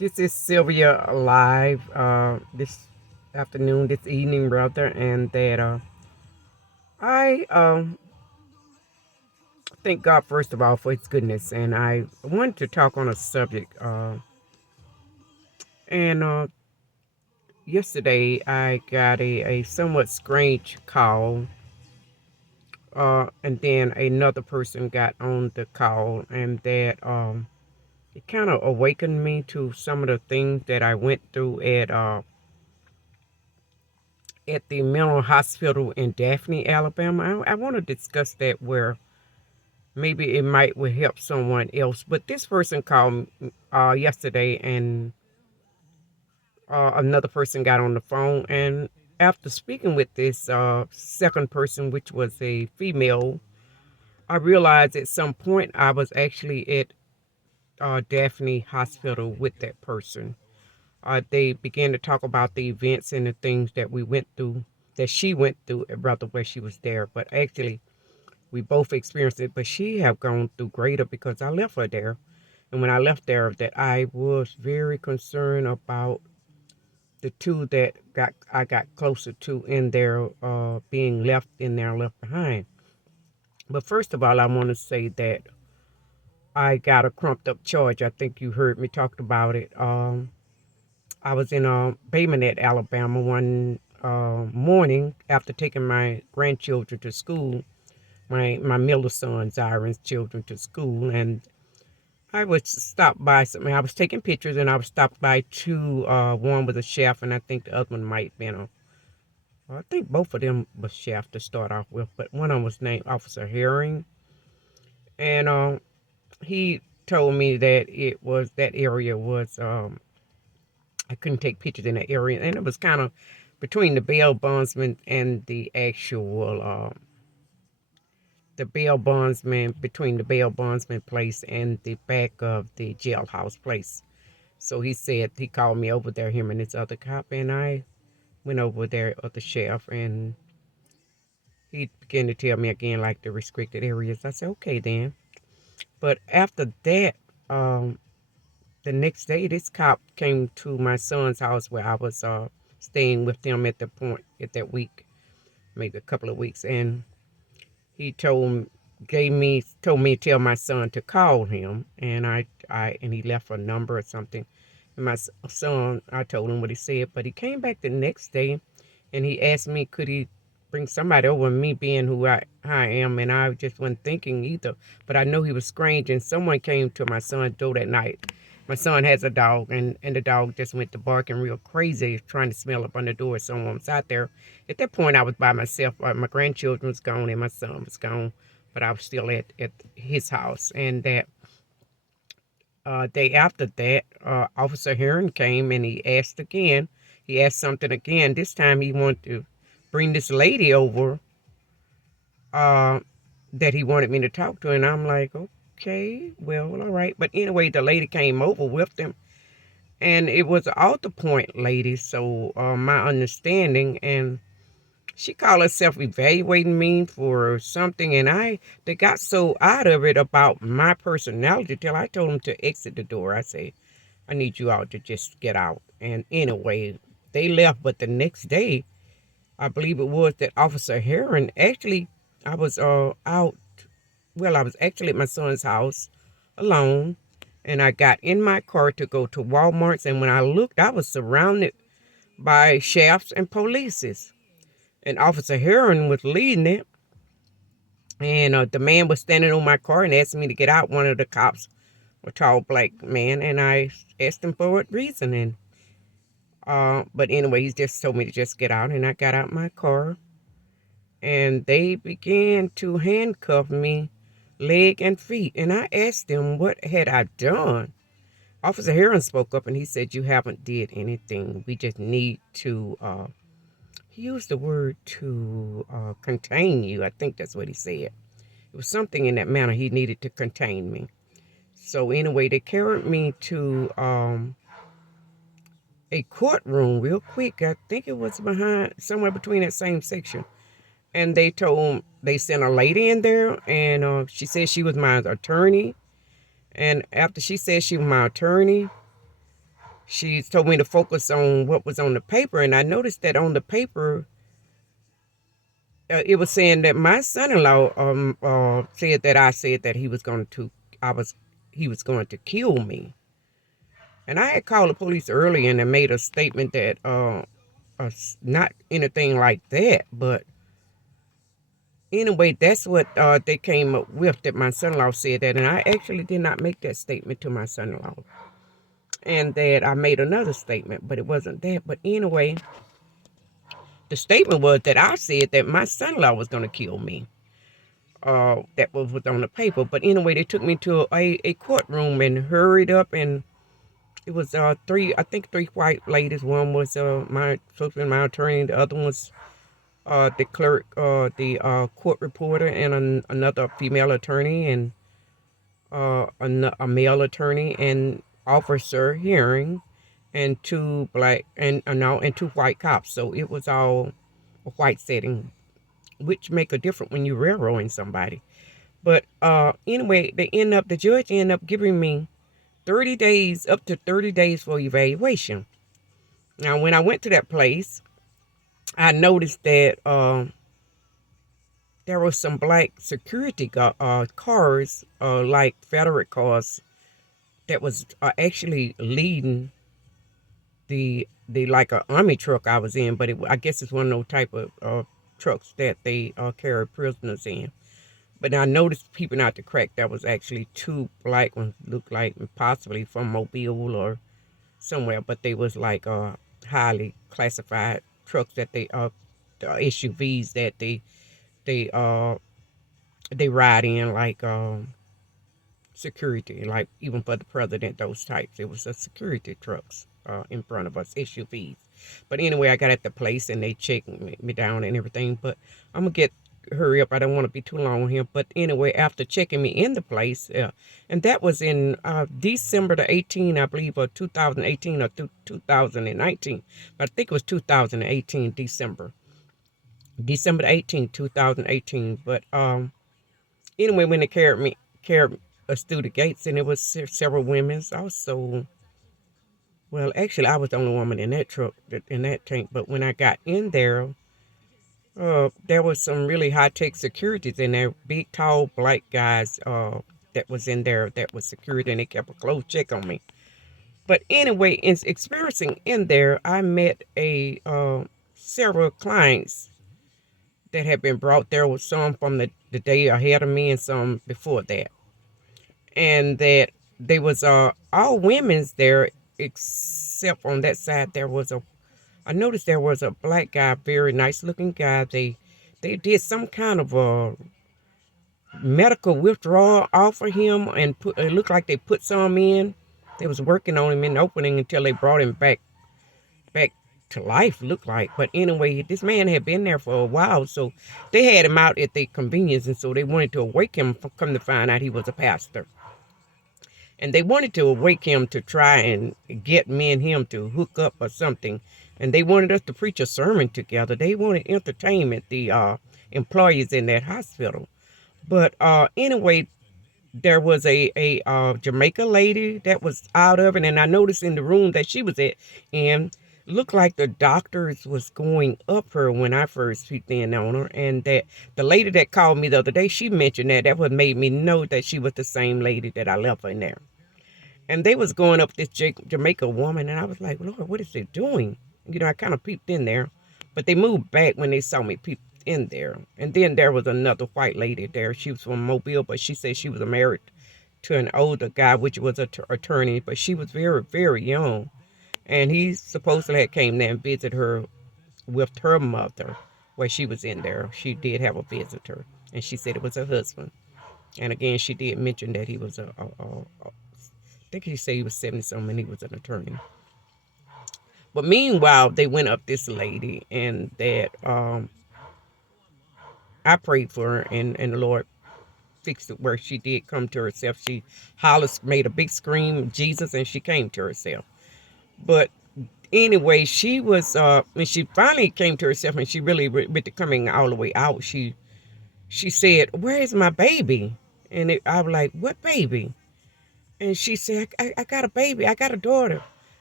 This is Sylvia live this afternoon, this evening rather, and that I thank God first of all for His goodness, and I wanted to talk on a subject. And Yesterday I got a somewhat strange call, and then another person got on the call, and that it kind of awakened me to some of the things that I went through at the mental hospital in Daphne, Alabama. I want to discuss that where maybe it might will help someone else. But this person called yesterday, and another person got on the phone. And after speaking with this second person, which was a female, I realized at some point I was actually at Daphne Hospital with that person. They began to talk about the events and the things that we went through, that she went through, rather where she was there. But actually, we both experienced it. But she have gone through greater because I left her there. And when I left there, that I was very concerned about the two that I got closer to in there being left in there, left behind. But first of all, I want to say that I got a crumped up charge. I think you heard me talk about it. I was in Bay Minette, Alabama one morning after taking my grandchildren to school, my middle son, Zyron's children to school, and I was stopped by something. I was taking pictures, and I was stopped by two. One was a chef, and I think the other one might have been a. I think both of them was chef to start off with, but one of them was named Officer Herring, and he told me that it was that area was I couldn't take pictures in that area, and it was kind of between the bail bondsman and the actual the bail bondsman, between the bail bondsman place and the back of the jailhouse place. So he said he called me over there, him and his other cop, and I went over there with the sheriff, and he began to tell me again like the restricted areas. I said okay then. But after that, um, the next day, this cop came to my son's house where I was staying with them at the point at that week, maybe a couple of weeks, and he told me to tell my son to call him, and and he left a number or something. And my son, I told him what he said, but he came back the next day, and he asked me could he bring somebody over, me being who I am, and I just wasn't thinking either. But I know he was strange, and someone came to my son's door that night. My son has a dog, and the dog just went to barking real crazy, trying to smell up on the door if someone was out there. At that point, I was by myself. My grandchildren was gone, and my son was gone, but I was still at his house. And that day after that, Officer Heron came, and he asked again. He asked something again. This time he wanted to bring this lady over uh, that he wanted me to talk to, and I'm like, okay, well, all right. But anyway, the lady came over with him, and it was an Altapointe lady, so my understanding, and she called herself evaluating me for something, and they got so out of it about my personality till I told them to exit the door. I say, I need you all to just get out. And anyway, they left, but the next day, I believe it was that Officer Heron actually, I was out, well, I was actually at my son's house alone, and I got in my car to go to Walmart's, and when I looked, I was surrounded by sheriffs and polices. And Officer Heron was leading it, and the man was standing on my car and asked me to get out. One of the cops, a tall black man, and I asked him for what reason, and but anyway, he just told me to just get out, and I got out my car, and they began to handcuff me, leg and feet, and I asked them what had I done. Officer Heron spoke up, and he said, "You haven't did anything. We just need to." He used the word to contain you. I think that's what he said. It was something in that manner. He needed to contain me. So anyway, they carried me to a courtroom real quick. I think it was behind, somewhere between that same section. And they sent a lady in there, and she said she was my attorney. And after she said she was my attorney, she told me to focus on what was on the paper, and I noticed that on the paper, it was saying that my son-in-law said that I said that I was he was going to kill me. And I had called the police early and I made a statement that not anything like that, but anyway, that's what they came up with, that my son-in-law said that, and I actually did not make that statement to my son-in-law, and that I made another statement, but it wasn't that. But anyway, the statement was that I said that my son-in-law was going to kill me. That was on the paper. But anyway, they took me to a courtroom and hurried up, and it was three white ladies. One was my supposed to be my attorney. The other one was the clerk, the court reporter, and another female attorney, and a male attorney, and officer hearing, and two black and no, and two white cops. So it was all a white setting, which make a difference when you're railroading somebody. But anyway, the judge ended up giving me 30 days, up to 30 days for evaluation. Now, when I went to that place, I noticed that there were some black security cars, like Federal cars, that was actually leading the like a army truck I was in, but I guess it's one of those type of trucks that they carry prisoners in. But I noticed peeping out the crack, there was actually two black ones, looked like possibly from Mobile or somewhere, but they was like highly classified trucks that the SUVs that they uh they ride in, like security, like even for the president, those types. It was a security trucks in front of us, SUVs. But anyway, I got at the place and they checked me down and everything. But I'm gonna get hurry up. I don't want to be too long here. But anyway, after checking me in the place, and that was in December the 18th, I believe, or 2018 or 2019. But I think it was 2018 December the 18th, 2018. But anyway, when they carried us through the gates, and it was several women also. Well, actually, I was the only woman in that truck, in that tank. But when I got in there was some really high tech securities in there, big, tall, black guys that was in there that was security, and they kept a close check on me. But anyway, in experiencing in there, I met a several clients that had been brought there, with some from the day ahead of me and some before that, and that they was all women's there, except on that side there was a I noticed there was a black guy, very nice looking guy. They did some kind of a medical withdrawal off of him, and it looked like they put some in. They was working on him in the opening until they brought him back to life, looked like. But anyway, this man had been there for a while, so they had him out at their convenience, and so they wanted to awake him. Come to find out, he was a pastor. And they wanted to awake him to try and get me and him to hook up or something. And they wanted us to preach a sermon together. They wanted entertainment, the employees in that hospital. But anyway, there was a Jamaica lady that was out of it, and I noticed in the room that she was at, and looked like the doctors was going up her when I first peeped in on her, and that the lady that called me the other day, she mentioned that what made me know that she was the same lady that I left her in there. And they was going up this Jamaica woman, and I was like, Lord, what is they doing? I kind of peeped in there, but they moved back when they saw me peep in there. And then there was another white lady there. She was from Mobile, but she said she was married to an older guy, which was an attorney, but she was very, very young. And he supposedly had came there and visited her with her mother, where she was in there. She did have a visitor, and she said it was her husband. And again, she did mention that he was I think he said he was 70 something and he was an attorney. But meanwhile, they went up this lady, and that I prayed for her, and the Lord fixed it where she did come to herself. She hollered, made a big scream, Jesus, and she came to herself. But anyway, she was when she finally came to herself, and she really with the coming all the way out, she said, "Where is my baby?" I was like, "What baby?" And she said, I got a baby. I got a daughter.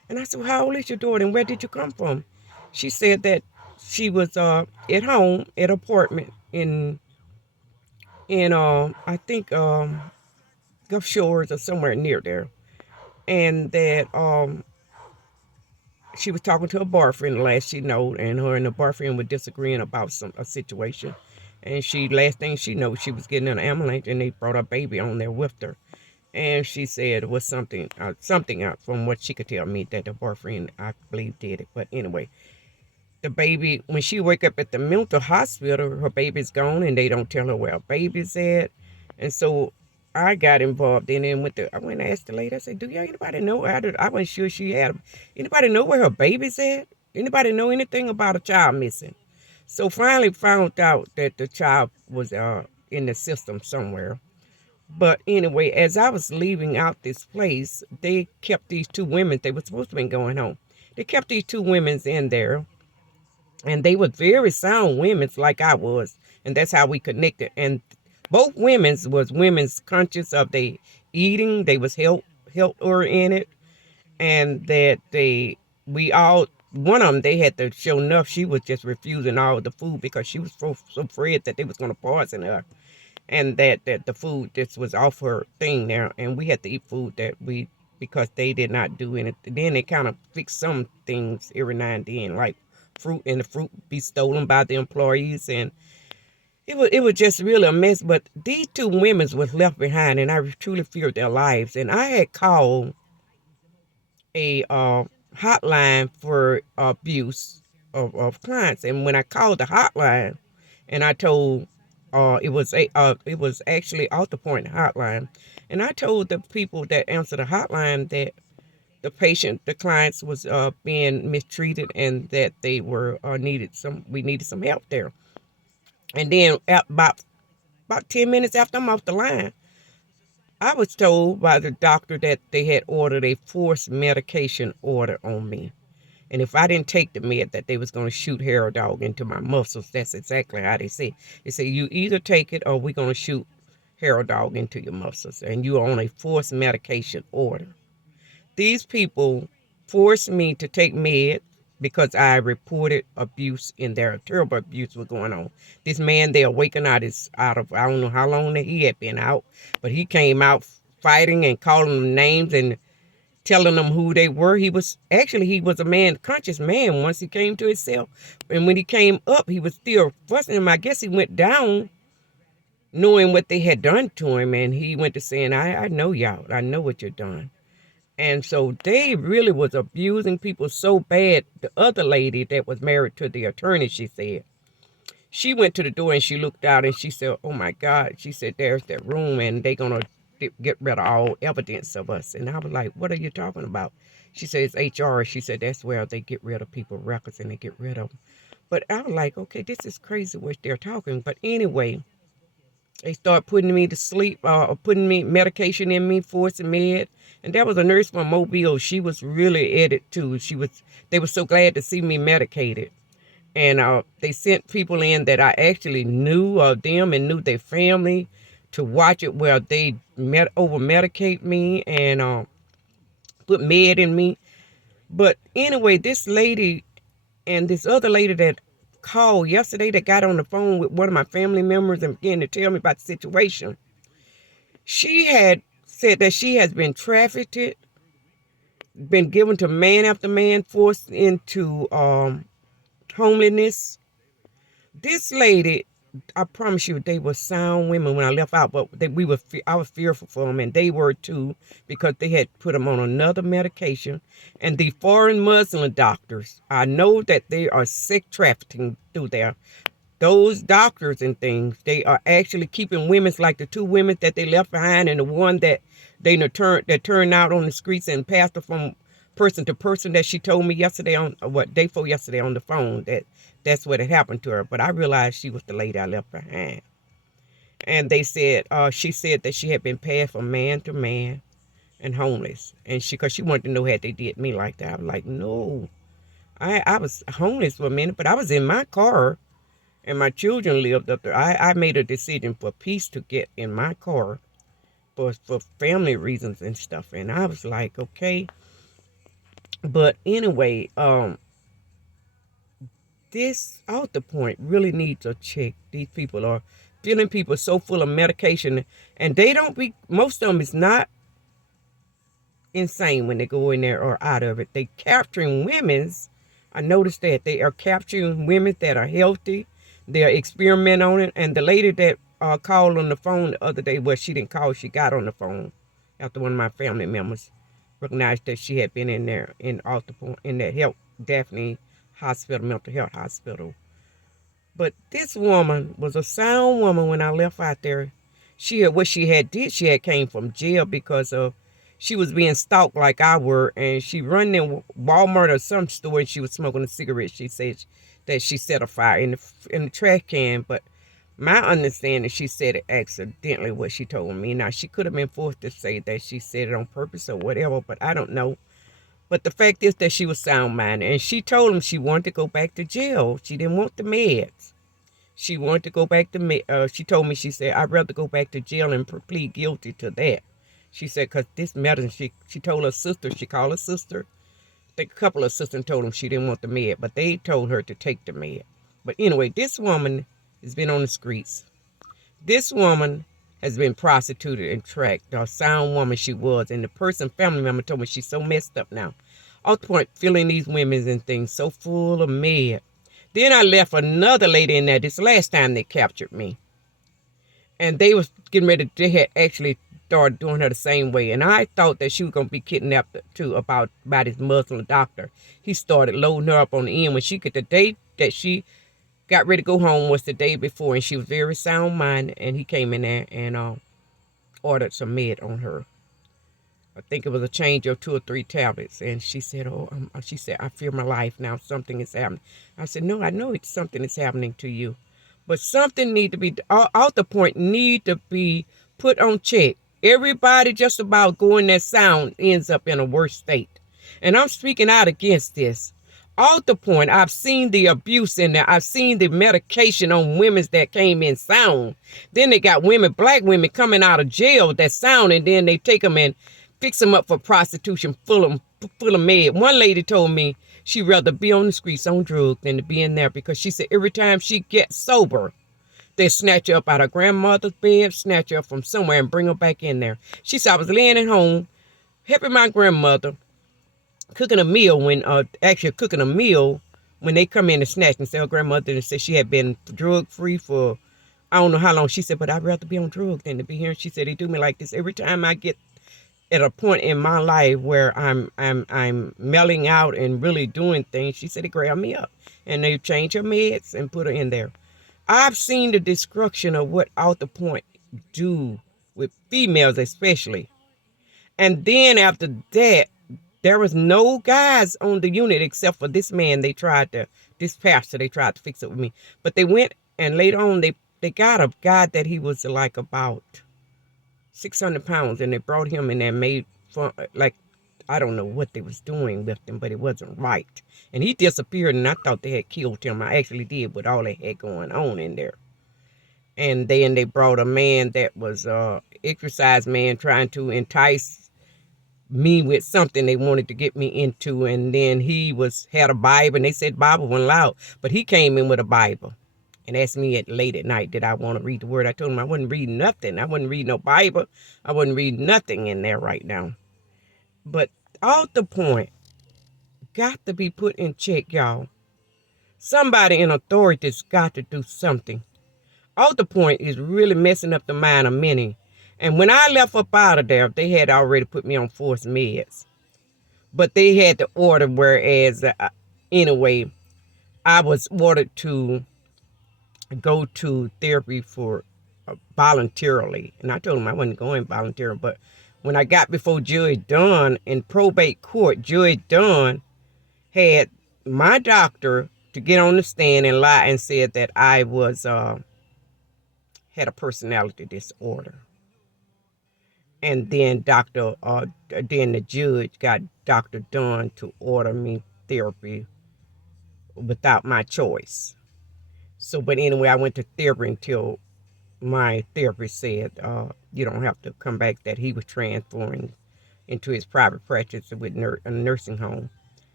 And I said, well, how old is your daughter and where did you come from? She said that she was at home at an apartment in I think Gulf Shores or somewhere near there. And that she was talking to her boyfriend last she know, and her and the boyfriend were disagreeing about a situation. And she last thing she knows, she was getting in an ambulance and they brought her baby on there with her. And she said it was something out from what she could tell me that the boyfriend, I believe, did it. But anyway, the baby, when she wake up at the mental hospital, her baby's gone and they don't tell her where her baby's at. And so I got involved in it and I went and asked the lady, I said, do y'all anybody know? I wasn't sure she had, anybody know where her baby's at? Anybody know anything about a child missing? So finally found out that the child was in the system somewhere. But anyway, as I was leaving out this place, they kept these two women, they were supposed to be going home. They kept these two women in there, and they were very sound women like I was, and that's how we connected. And both women's was women's conscious of they eating, they was health oriented, and that we all one of them they had to show enough she was just refusing all of the food because she was so afraid that they was going to poison her, and that the food just was off her thing there, and we had to eat food that we because they did not do anything. Then they kind of fix some things every now and then, like fruit, and the fruit be stolen by the employees, and it was just really a mess. But these two women was left behind, and I truly feared their lives. And I had called a hotline for abuse of clients, and when I called the hotline, and I told it was actually Altapointe hotline, and I told the people that answered the hotline that the clients was being mistreated and that they were we needed some help there. And then about 10 minutes after I'm off the line, I was told by the doctor that they had ordered a forced medication order on me. And if I didn't take the med, that they was going to shoot Hair Dog into my muscles. That's exactly how they said. They said, you either take it or we're going to shoot Hair Dog into your muscles. And you're on a forced medication order. These people forced me to take med because I reported abuse in there. Terrible abuse was going on. This man there waking out of, I don't know how long that he had been out, but he came out fighting and calling them names and telling them who they were. He was a man, conscious man once he came to himself. And when he came up, he was still fussing him. I guess he went down knowing what they had done to him. And he went to saying, I know y'all. I know what you're doing. And so they really was abusing people so bad. The other lady that was married to the attorney, she said, she went to the door and she looked out and she said, oh my God. She said, there's that room and they're going to get rid of all evidence of us. And I was like, what are you talking about? She said, it's HR. She said, that's where they get rid of people's records and they get rid of them. But I was like, okay, this is crazy what they're talking. But anyway, they start putting me to sleep, putting me medication in me, forcing med. And there was a nurse from Mobile. She was really at it too. They were so glad to see me medicated. And they sent people in that I actually knew of them and knew their family to watch it where they over medicate me and put med in me. But anyway, this lady and this other lady that called yesterday that got on the phone with one of my family members and began to tell me about the situation, she had said that she has been trafficked, been given to man after man, forced into homelessness. This lady, I promise you, they were sound women when I left out, but I was fearful for them, and they were too, because they had put them on another medication. And the foreign Muslim doctors, I know that they are sex trafficking through there. Those doctors and things, they are actually keeping women like the two women that they left behind, and the one that turned out on the streets and passed her from person to person that she told me yesterday day before yesterday on the phone that's what had happened to her. But I realized she was the lady I left behind. And she said that she had been passed from man to man and homeless. And because she wanted to know had they did me like that. I was like, no. I was homeless for a minute, but I was in my car and my children lived up there. I made a decision for peace to get in my car for family reasons and stuff. And I was like, okay. But anyway, this Altapointe really needs a check. These people are filling people so full of medication, and they don't be. Most of them is not insane when they go in there or out of it. They capturing women's. I noticed that they are capturing women that are healthy. They're experimenting on it. And the lady that called on the phone the other day, well, she didn't call. She got on the phone after one of my family members recognized that she had been in there in Altapointe in that health Daphne hospital, mental health hospital. But this woman was a sound woman when I left out there. She had what she had did. She had came from jail because of she was being stalked like I were, and she run in Walmart or some store and she was smoking a cigarette. She said that she set a fire in the trash can, but my understanding, she said it accidentally. What she told me. Now she could have been forced to say that she said it on purpose or whatever, but I don't know. But the fact is that she was sound minded, and she told him she wanted to go back to jail. She didn't want the meds. She wanted to go back to she told me, she said, I'd rather go back to jail and plead guilty to that. She said, because this medicine, she told her sister, she called her sister. I think a couple of sisters told them she didn't want the med, but they told her to take the med. But anyway, this woman has been on the streets. This woman has been prostituted and tracked. A sound woman she was. And the person, family member, told me she's so messed up now. Altapointe filling these women and things so full of med. Then I left another lady in there this last time they captured me. And they was getting ready, they had actually started doing her the same way. And I thought that she was going to be kidnapped too by this Muslim doctor. He started loading her up on the end. When she got the date that she got ready to go home was the day before. And she was very sound minded. And he came in there and ordered some med on her. I think it was a change of 2 or 3 tablets. And she said, she said, I fear my life now. Something is happening. I said, no, I know it's something is happening to you. But something need to be, Altapointe need to be put on check. Everybody just about going that sound ends up in a worse state. And I'm speaking out against this. Altapointe, I've seen the abuse in there. I've seen the medication on women that came in sound. Then they got women, black women coming out of jail that sound, and then they take them and fix them up for prostitution, full of med. One lady told me she'd rather be on the streets on drugs than to be in there because she said every time she gets sober, they snatch her up out of grandmother's bed, snatch her up from somewhere and bring her back in there. She said, I was laying at home, helping my grandmother, cooking a meal when they come in and snatch and say her grandmother and said she had been drug free for I don't know how long. She said, but I'd rather be on drugs than to be here. And she said, they do me like this every time I get at a point in my life where I'm melting out and really doing things. She said, they grab me up and they change her meds and put her in there. I've seen the destruction of what Altapointe do with females especially. And then after that, there was no guys on the unit except for this man. This pastor, they tried to fix it with me. But they went and later on, they got a guy that he was like about 600 pounds, and they brought him in and made fun, like, I don't know what they was doing with him, but it wasn't right. And he disappeared, and I thought they had killed him. I actually did with all they had going on in there. And then they brought a man that was exercise man trying to entice me with something they wanted to get me into. And then he had a Bible, and they said Bible wasn't allowed, but he came in with a Bible and asked me late at night, did I want to read the word? I told him I wouldn't read nothing. I wouldn't read no Bible. I wouldn't read nothing in there right now. But Altapointe got to be put in check, y'all. Somebody in authority's got to do something. Altapointe is really messing up the mind of many. And when I left up out of there, they had already put me on forced meds. But they had to order, whereas, anyway, I was ordered to go to therapy for voluntarily. And I told him I wasn't going voluntarily. But when I got before Judge Dunn in probate court, Judge Dunn had my doctor to get on the stand and lie and said that I was had a personality disorder. And then then the judge got Dr. Dunn to order me therapy without my choice. So, but anyway, I went to therapy until my therapist said, you don't have to come back, that he was transferring into his private practice with a nursing home.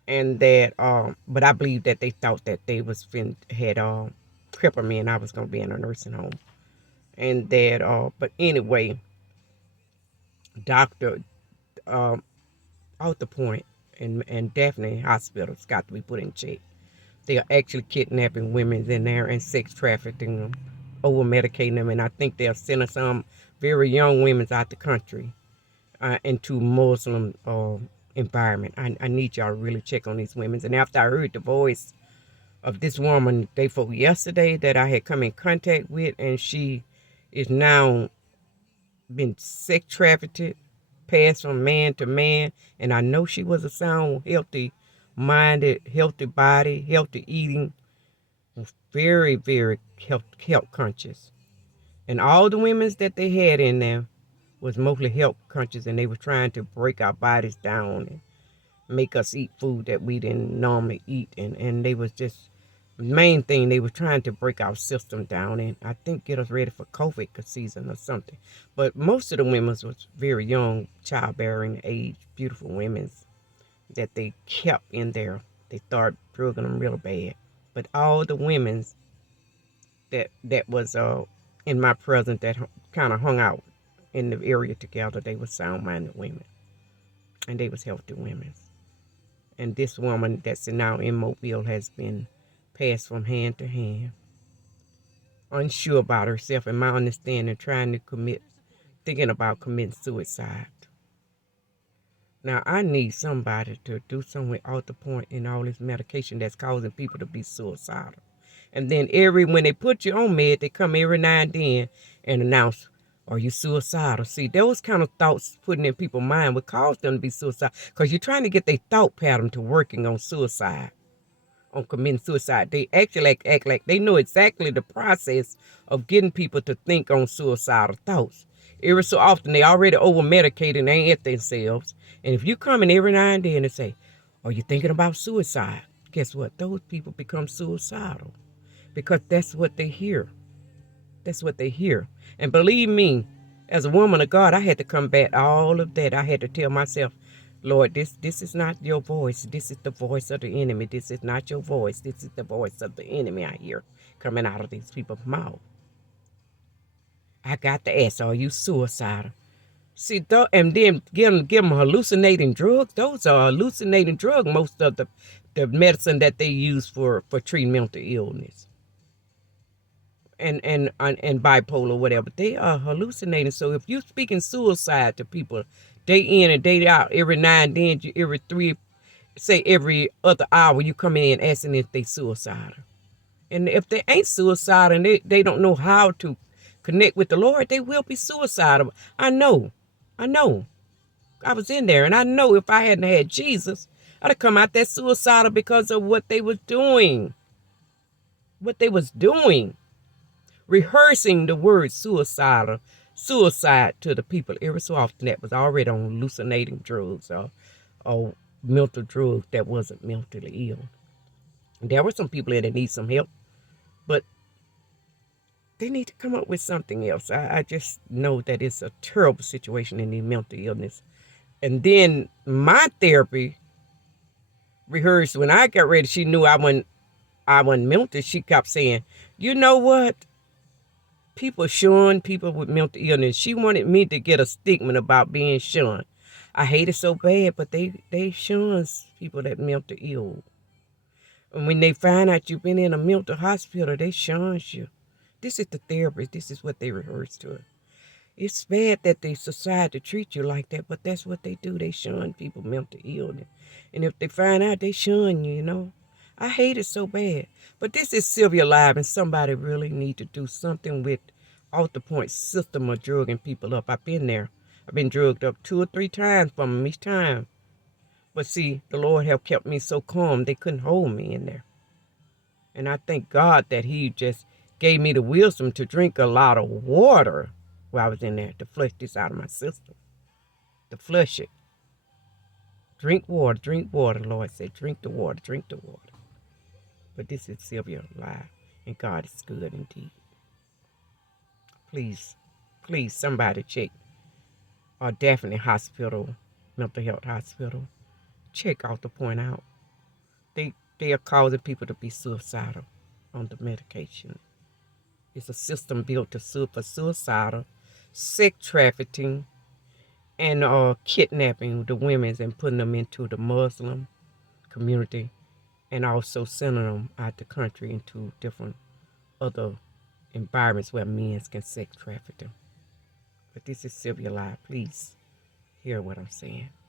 and that but I believe that they thought that they was had crippled me and I was gonna be in a nursing home, and that but anyway, Doctor um Altapointe and Daphne hospitals got to be put in check. They are actually kidnapping women in there and sex trafficking them, over medicating them, and I think they're sending some very young women out the country into Muslim environment. I need y'all to really check on these women. And after I heard the voice of this woman day before yesterday that I had come in contact with, and she is now been sex trafficked, passed from man to man, and I know she was a sound, healthy minded, healthy body, healthy eating, very, very health conscious. And all the women's that they had in there was mostly health conscious, and they were trying to break our bodies down and make us eat food that we didn't normally eat. And they was just, main thing, they were trying to break our system down and I think get us ready for COVID season or something. But most of the women was very young, childbearing age, beautiful women that they kept in there. They started drugging them real bad. But all the women that was in my presence that kind of hung out in the area together, they were sound-minded women, and they was healthy women. And this woman that's now in Mobile has been passed from hand to hand, unsure about herself, and my understanding, trying to thinking about committing suicide. Now, I need somebody to do something with Altapointe and all this medication that's causing people to be suicidal. And then when they put you on med, they come every now and then and announce, are you suicidal? See, those kind of thoughts putting in people's mind would cause them to be suicidal because you're trying to get their thought pattern to working on suicide, on committing suicide. They actually act like they know exactly the process of getting people to think on suicidal thoughts. Every so often, they already over medicated and ain't at themselves. And if you come in every now and then and say, are you thinking about suicide? Guess what? Those people become suicidal because that's what they hear. That's what they hear. And believe me, as a woman of God, I had to combat all of that. I had to tell myself, Lord, this is not your voice. This is the voice of the enemy. This is not your voice. This is the voice of the enemy I hear coming out of these people's mouth. I got to ask, are you suicidal? See, and then give them hallucinating drugs. Those are hallucinating drugs, most of the medicine that they use for treating mental illness and bipolar, whatever. They are hallucinating. So if you're speaking suicide to people day in and day out, every now and then, every other hour, you come in asking if they suicidal. And if they ain't suicidal and they don't know how to connect with the Lord, they will be suicidal. I know. I know. I was in there, and I know if I hadn't had Jesus, I'd have come out there suicidal because of what they was doing. What they was doing. Rehearsing the word suicide to the people every so often that was already on hallucinating drugs or mental drugs that wasn't mentally ill. And there were some people that need some help, but they need to come up with something else. I just know that it's a terrible situation in the mental illness. And then my therapy rehearsed when I got ready. She knew I wasn't mental. She kept saying, "You know what? People shun people with mental illness." She wanted me to get a stigma about being shunned. I hate it so bad, but they shun people that mental ill. And when they find out you've been in a mental hospital, they shun you. This is the therapist. This is what they rehearse to her. It's bad that the society treats you like that, but that's what they do. They shun people mental illness. And if they find out, they shun you, you know. I hate it so bad. But this is Sylvia Live, and somebody really need to do something with Altapointe system of drugging people up. I've been there. I've been drugged up 2 or 3 times from them each time. But see, the Lord have kept me so calm, they couldn't hold me in there. And I thank God that he just gave me the wisdom to drink a lot of water while I was in there to flush this out of my system, to flush it. Drink water, Lord said. Drink the water, drink the water. But this is Sylvia Live, and God is good indeed. Please, please, somebody check our Daphne Hospital, mental health hospital. Check Altapointe out. they are causing people to be suicidal on the medication. It's a system built to for suicidal, sex trafficking, and kidnapping the women and putting them into the Muslim community, and also sending them out the country into different other environments where men can sex traffic them. But this is Sylvia Live. Please hear what I'm saying.